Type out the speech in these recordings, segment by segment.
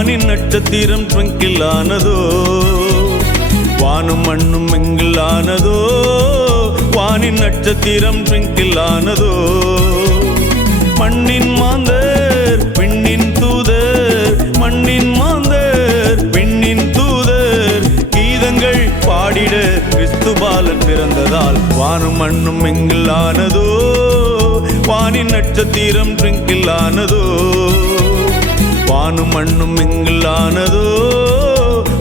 வானின் நட்சத்திரம் ட்விங்கிள் ஆனதோ, வானும் மண்ணும் மிங்கிள் ஆனதோ, வானின் நட்சத்திரம் ட்விங்கிள் ஆனதோ. மண்ணின் மாந்தர் விண்ணின் தூதர், மண்ணின் மாந்தர் விண்ணின் தூதர், கீதங்கள் பாடிட கிறிஸ்து பாலன் பிறந்ததால் வானும் மண்ணும் மிங்கிள் ஆனதோ, வானின் நட்சத்திரம் ட்விங்கிள் ஆனதோ. வானும் மண்ணும் மிங்கிள் ஆனதோ,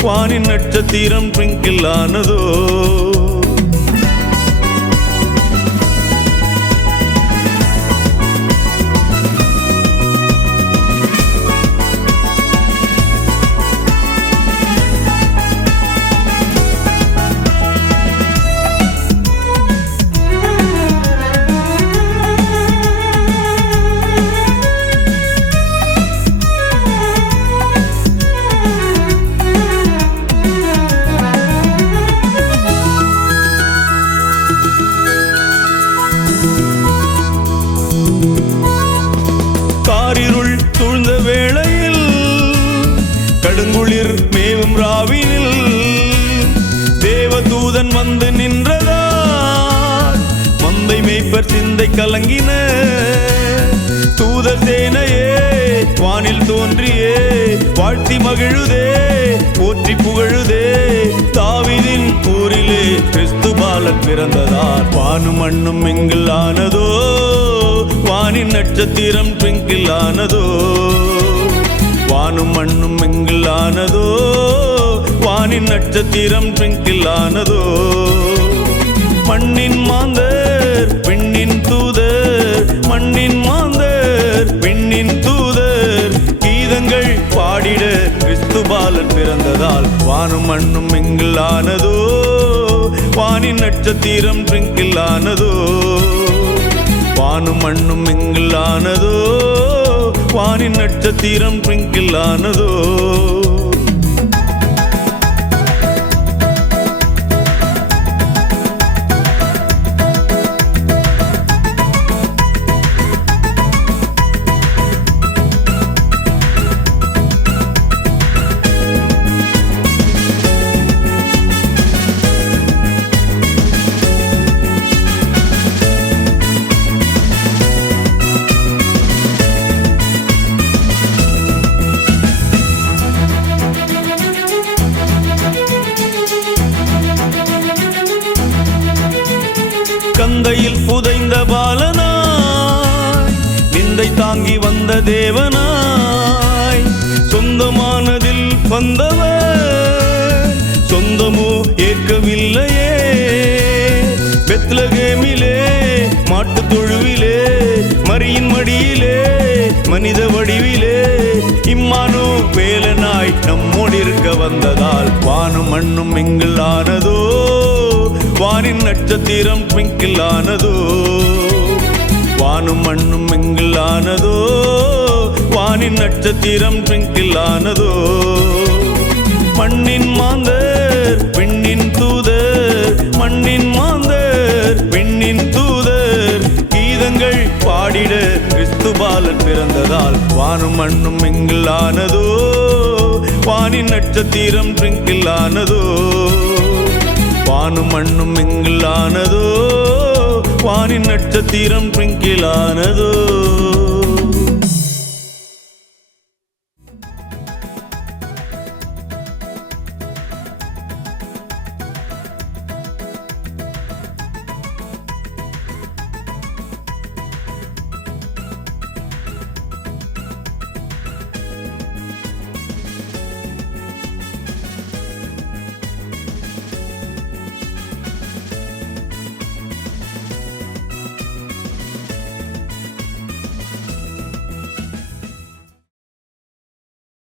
வானின் நட்சத்திரம் ட்விங்கிள் ஆனதோ. காரிருள் சூழ்ந்த வேளையில், கடுங்குளிர் மேவும் ராவினில், தேவதூதன் வந்து நின்றதால் மந்தை மேய்ப்பர் சிந்தை கலங்கின. தூதர் சேனையே வானில் தோன்றியே வாழ்த்தி மகிழுதே, போற்றி புகழுதே, தாவீதின் ஊரிலே கிறிஸ்து பாலன் பிறந்ததால் வானும் மண்ணும் மிங்கிள் ஆனதோ, வானின் நட்சத்திரம் ட்விங்கிள் ஆனதோ. வானும் மண்ணும் மிங்கிள் ஆனதோ, வானின் நட்சத்திரம் ட்விங்கிள் ஆனதோ. மண்ணின் மாந்தர் விண்ணின் தூதர், மண்ணின் மாந்தர் விண்ணின் தூதர், கீதங்கள் பாடிட கிறிஸ்து பாலன் பிறந்ததால் வானும் மண்ணும் மிங்கிள் ஆனதோ, வானின் நட்சத்திரம் ட்விங்கிள் ஆனதோ. வானும் மண்ணும் மிங்கிள் ஆனதோ, வானின் நட்சத்திரம் ட்விங்கிள் ஆனதோ. கந்தையில் புதைந்த பாலனாய், நிந்தை தாங்கி வந்த தேவனாய், சொந்தமானதில் வந்தவர் சொந்தமோ ஏற்கவில்லையே. பெத்லகேமிலே மாட்டு தொழுவிலே, மரியின் மடியிலே மனித வடிவிலே, இம்மானு வேலனாய் நம்மோடிருக்க வந்ததால் வானும் மண்ணும் மிங்கிள் ஆனதோ, வானின் நட்சத்திரம் ட்விங்கிள் ஆனதோ. வானும் மண்ணும் மிங்கிள் ஆனதோ, வானின் நட்சத்திரம் ட்விங்கிள் ஆனதோ. மண்ணின் மாந்தர் விண்ணின் தூதர், மண்ணின் மாந்தர் விண்ணின் தூதர், கீதங்கள் பாடிட கிறிஸ்து பாலன் பிறந்ததால் வானும் மண்ணும் மிங்கிள் ஆனதோ, வானின் நட்சத்திரம் ட்விங்கிள் ஆனதோ. வானும் மண்ணும் மிங்கிள் ஆனதோ, வானின் நட்சத்திரம் ட்விங்கிள் ஆனதோ.